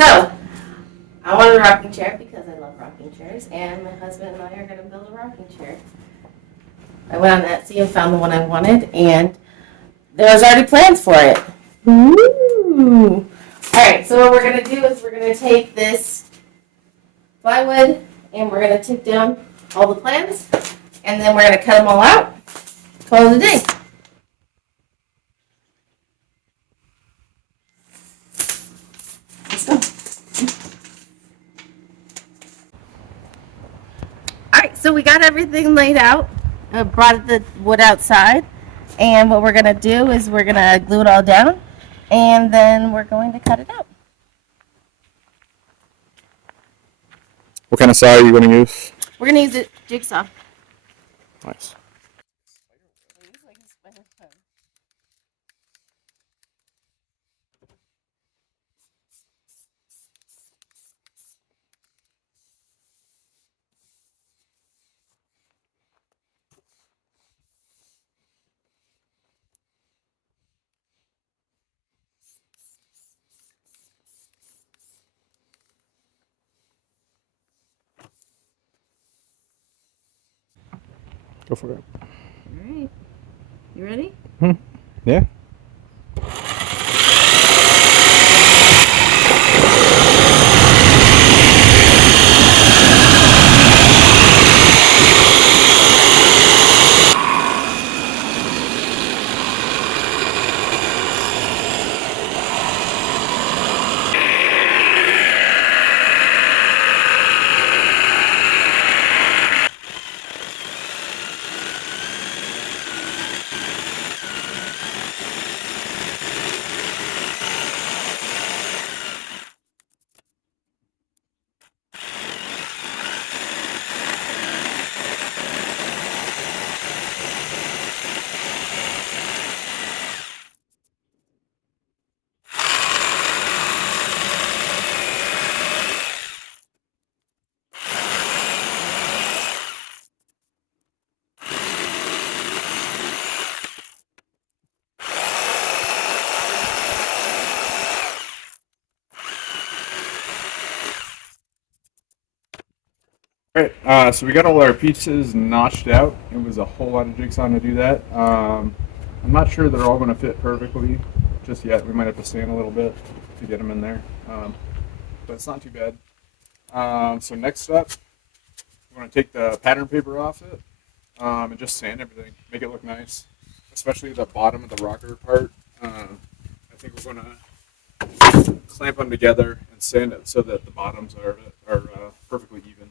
So, I wanted a rocking chair because I love rocking chairs, and my husband and I are going to build a rocking chair. I went on Etsy and found the one I wanted, and there was already plans for it. Ooh. Alright, so what we're going to do is we're going to take this plywood and we're going to take down all the plans, and then we're going to cut them all out. Call it a day. Let's go. Alright, so we got everything laid out. Brought the wood outside. And what we're going to do is we're going to glue it all down. And then we're going to cut it out. What kind of saw are you going to use? We're going to use a jigsaw. Nice. Go for it. All right. You ready? Yeah. Alright, so we got all our pieces notched out. It was a whole lot of jigsaw to do that. I'm not sure they're all going to fit perfectly just yet. We might have to sand a little bit to get them in there, but it's not too bad. So next up, we're going to take the pattern paper off it and just sand everything, make it look nice, especially the bottom of the rocker part. I think we're going to clamp them together and sand it so that the bottoms are perfectly even.